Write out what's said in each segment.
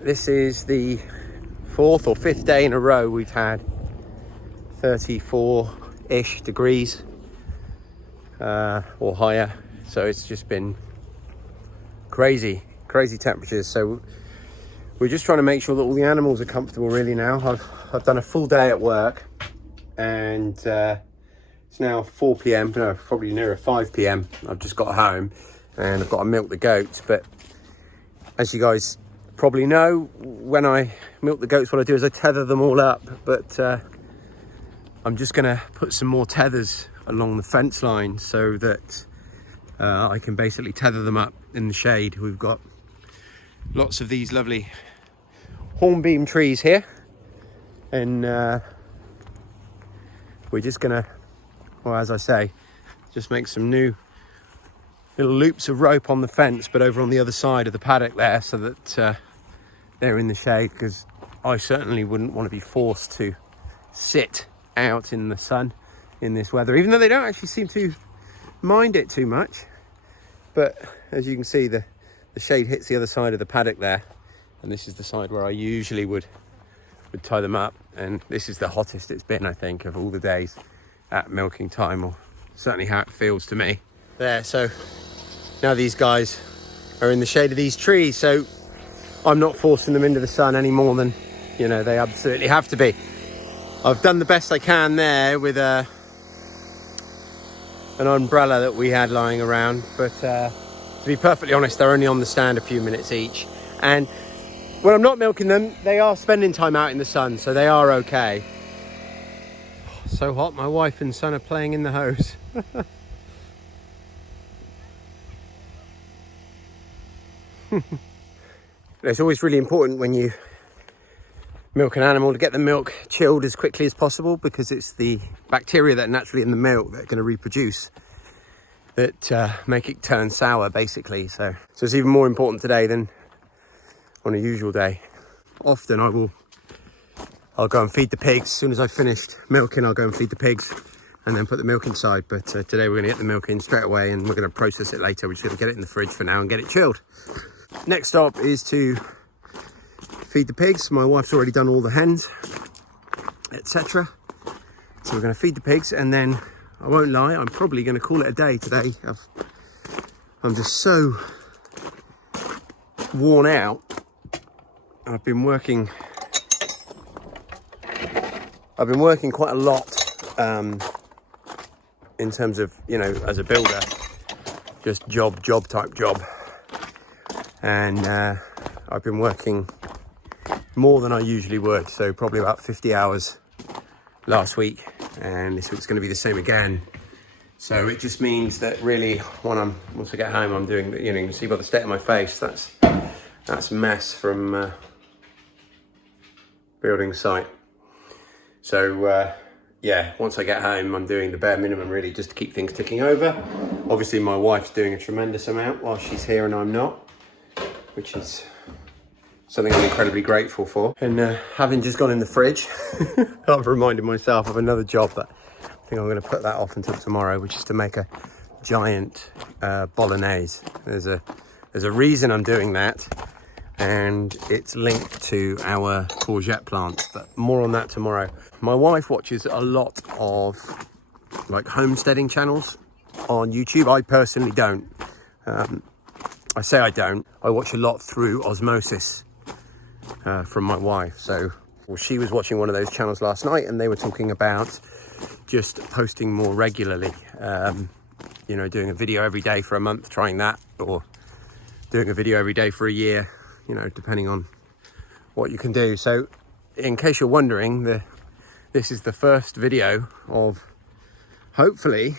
this is the 4th or 5th day in a row we've had 34-ish degrees or higher. So it's just been crazy temperatures. So we're just trying to make sure that all the animals are comfortable really now. I've done a full day at work, and it's now 4 p.m, no, probably nearer 5 p.m. I've just got home and I've got to milk the goats. But as you guys probably know, when I milk the goats, what I do is I tether them all up. But I'm just gonna put some more tethers along the fence line so that I can basically tether them up in the shade. We've got lots of these lovely hornbeam trees here, and we're just gonna, well, as I say, just make some new little loops of rope on the fence, but over on the other side of the paddock there, so that they're in the shade, because I certainly wouldn't want to be forced to sit out in the sun in this weather, even though they don't actually seem to mind it too much. But as you can see, the shade hits the other side of the paddock there, and this is the side where I usually would tie them up. And this is the hottest it's been, I think, of all the days at milking time, or certainly how it feels to me. There, so now these guys are in the shade of these trees, so I'm not forcing them into the sun any more than, you know, they absolutely have to be. I've done the best I can there with an umbrella that we had lying around, but to be perfectly honest, they're only on the stand a few minutes each, and when I'm not milking them, they are spending time out in the sun, so they are okay. So hot, my wife and son are playing in the hose. It's always really important when you milk an animal to get the milk chilled as quickly as possible, because it's the bacteria that are naturally in the milk that are going to reproduce that make it turn sour, basically. So it's even more important today than on a usual day. Often I'll go and feed the pigs. As soon as I've finished milking, I'll go and feed the pigs and then put the milk inside. But today we're going to get the milk in straight away, and we're going to process it later. We're just going to get it in the fridge for now and get it chilled. Next stop is to feed the pigs. My wife's already done all the hens, etc. So we're going to feed the pigs, and then I won't lie, I'm probably going to call it a day today. I'm just so worn out. I've been working quite a lot in terms of, you know, as a builder, just job type job, and I've been working more than I usually would, so probably about 50 hours last week, and this week's going to be the same again. So it just means that really once I get home, I'm doing, you know, you can see by the state of my face, that's mess from building site. So yeah, once I get home, I'm doing the bare minimum really, just to keep things ticking over. Obviously my wife's doing a tremendous amount while she's here and I'm not, which is something I'm incredibly grateful for. And having just gone in the fridge, I've reminded myself of another job that I think I'm going to put that off until tomorrow, which is to make a giant bolognese. There's a reason I'm doing that, and it's linked to our courgette plant, but more on that tomorrow. My wife watches a lot of like homesteading channels on YouTube. I personally don't. I say I don't. I watch a lot through osmosis from my wife. So she was watching one of those channels last night, and they were talking about just posting more regularly. You know, doing a video every day for a month, trying that, or doing a video every day for a year, you know, depending on what you can do. So in case you're wondering, this is the first video of hopefully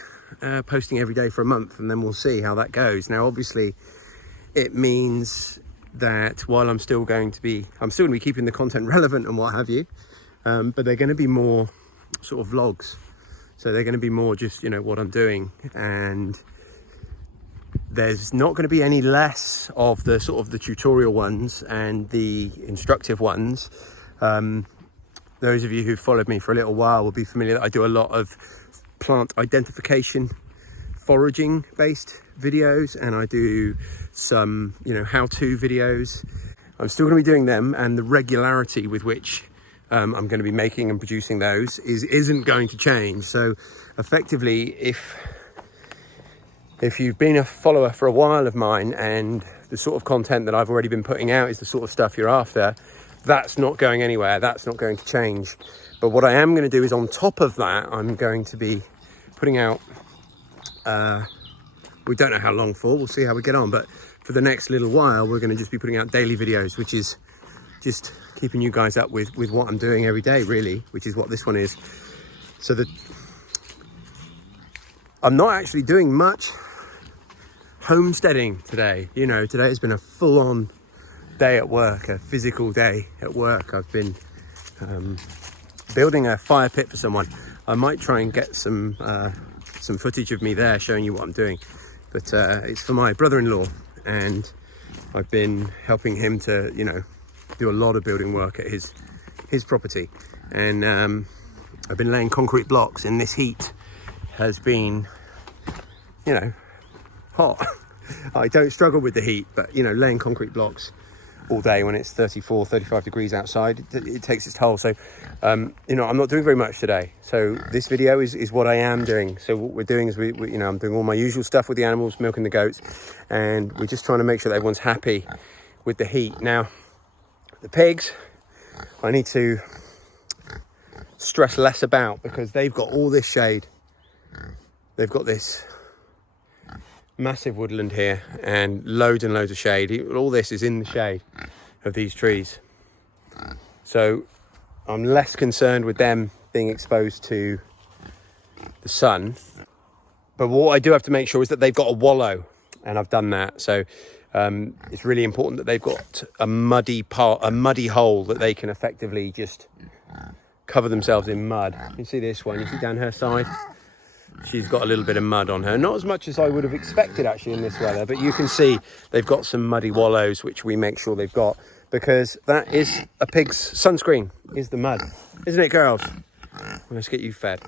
posting every day for a month, and then we'll see how that goes. Now obviously it means that while I'm still going to be keeping the content relevant and what have you, but they're going to be more sort of vlogs. So they're going to be more just, you know, what I'm doing, and there's not going to be any less of the sort of the tutorial ones and the instructive ones. Those of you who've followed me for a little while will be familiar that I do a lot of plant identification, foraging based videos, and I do some, you know, how-to videos. I'm still going to be doing them, and the regularity with which I'm going to be making and producing those isn't going to change. So effectively, if you've been a follower for a while of mine and the sort of content that I've already been putting out is the sort of stuff you're after, that's not going anywhere. That's not going to change. But what I am going to do is, on top of that, I'm going to be putting out, we don't know how long for, we'll see how we get on, but for the next little while, we're going to just be putting out daily videos, which is just keeping you guys up with what I'm doing every day, really, which is what this one is. So that I'm not actually doing much homesteading today. You know, today has been a full-on day at work, a physical day at work. I've been building a fire pit for someone. I might try and get some footage of me there showing you what I'm doing, but it's for my brother-in-law, and I've been helping him to, you know, do a lot of building work at his property, and I've been laying concrete blocks, and this heat has been, you know, hot. I don't struggle with the heat, but you know, laying concrete blocks all day when it's 34, 35 degrees outside, it takes its toll. So you know, I'm not doing very much today. So this video is what I am doing. So what we're doing is we you know, I'm doing all my usual stuff with the animals, milking the goats, and we're just trying to make sure that everyone's happy with the heat. Now the pigs, I need to stress less about, because they've got all this shade. They've got this massive woodland here and loads of shade. All this is in the shade of these trees. So I'm less concerned with them being exposed to the sun. But what I do have to make sure is that they've got a wallow, and I've done that. So it's really important that they've got a muddy hole that they can effectively just cover themselves in mud. You see this one, you see down her side, she's got a little bit of mud on her. Not as much as I would have expected actually in this weather, but you can see they've got some muddy wallows, which we make sure they've got, because that is a pig's sunscreen, is the mud. Isn't it, girls? Well, let's get you fed.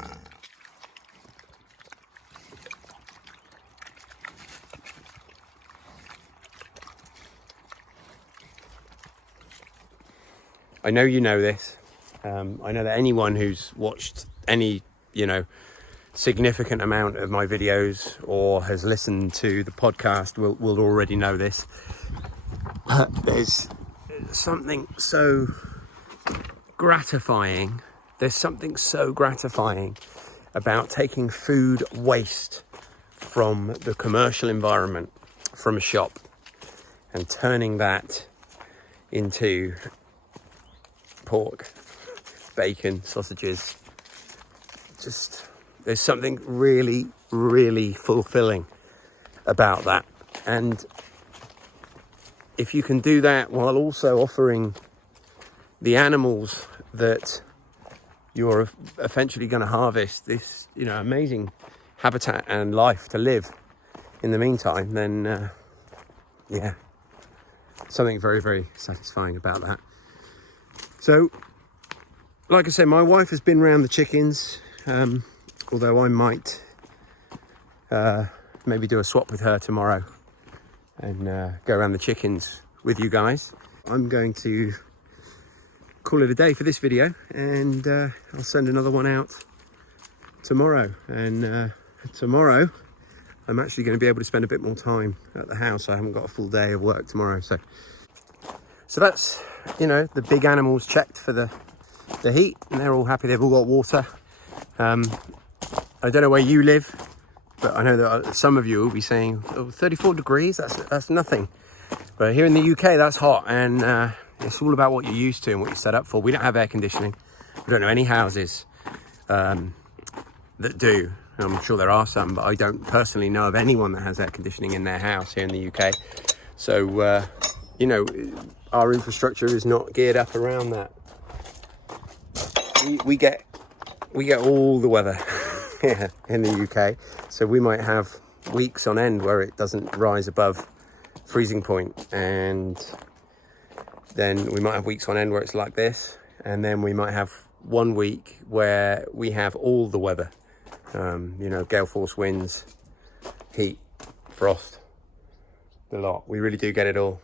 I know you know this. I know that anyone who's watched any, you know, significant amount of my videos or has listened to the podcast will already know this. There's something so gratifying. There's something so gratifying about taking food waste from the commercial environment, from a shop, and turning that into pork, bacon, sausages. Just, there's something really, really fulfilling about that. And if you can do that while also offering the animals that you're eventually going to harvest this, you know, amazing habitat and life to live in the meantime, then yeah, something very, very satisfying about that. So, like I said, my wife has been around the chickens, although I might maybe do a swap with her tomorrow and go around the chickens with you guys. I'm going to call it a day for this video, and I'll send another one out tomorrow. And tomorrow I'm actually going to be able to spend a bit more time at the house. I haven't got a full day of work tomorrow, so that's, you know, the big animals checked for the heat, and they're all happy. They've all got water. I don't know where you live, but I know that some of you will be saying, oh, 34 degrees, that's nothing. But here in the UK, that's hot, and it's all about what you're used to and what you're set up for. We don't have air conditioning. We don't know any houses that do. I'm sure there are some, but I don't personally know of anyone that has air conditioning in their house here in the UK. So, you know, our infrastructure is not geared up around that. We get all the weather here in the UK, so we might have weeks on end where it doesn't rise above freezing point, and then we might have weeks on end where it's like this, and then we might have 1 week where we have all the weather, you know, gale force winds, heat, frost, the lot. We really do get it all.